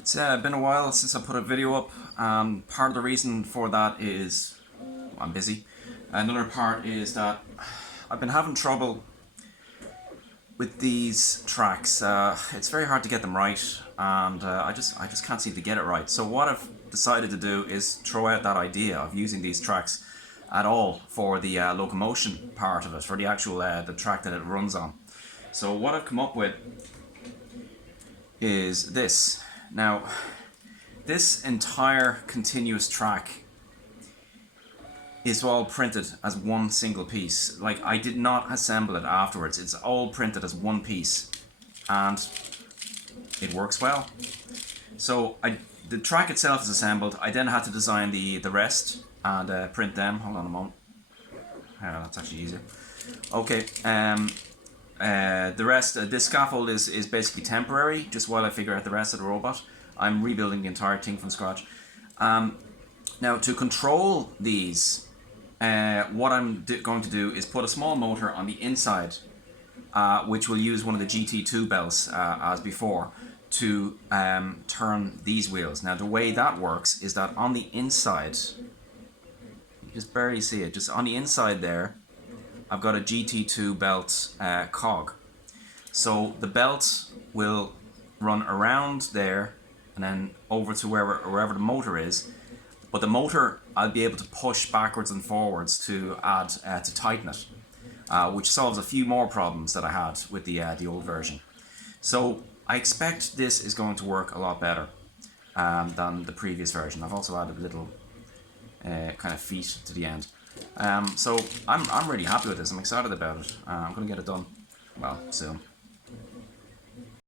It's been a while since I put a video up. Part of the reason for that is I'm busy. Another part is that I've been having trouble with these tracks. It's very hard to get them right, and I just can't seem to get it right. So what I've decided to do is throw out that idea of using these tracks at all for the locomotion part of it, for the actual the track that it runs on. So what I've come up with is this. Now, this entire continuous track is all printed as one single piece. Like, I did not assemble it afterwards. It's all printed as one piece, and it works well. So the track itself is assembled. I then had to design the rest and print them. Hold on a moment. That's actually easier. Okay. The rest, this scaffold is basically temporary, just while I figure out the rest of the robot. I'm rebuilding the entire thing from scratch. Now, to control these, what I'm going to do is put a small motor on the inside, which will use one of the GT2 belts, as before, to turn these wheels. Now, the way that works is that on the inside, you just barely see it, just on the inside there, I've got a GT2 belt cog. So the belt will run around there and then over to wherever the motor is. But the motor, I'll be able to push backwards and forwards to add to tighten it, which solves a few more problems that I had with the old version. So I expect this is going to work a lot better than the previous version. I've also added little kind of feet to the end. So I'm really happy with this. I'm excited about it. I'm going to get it done, well, soon.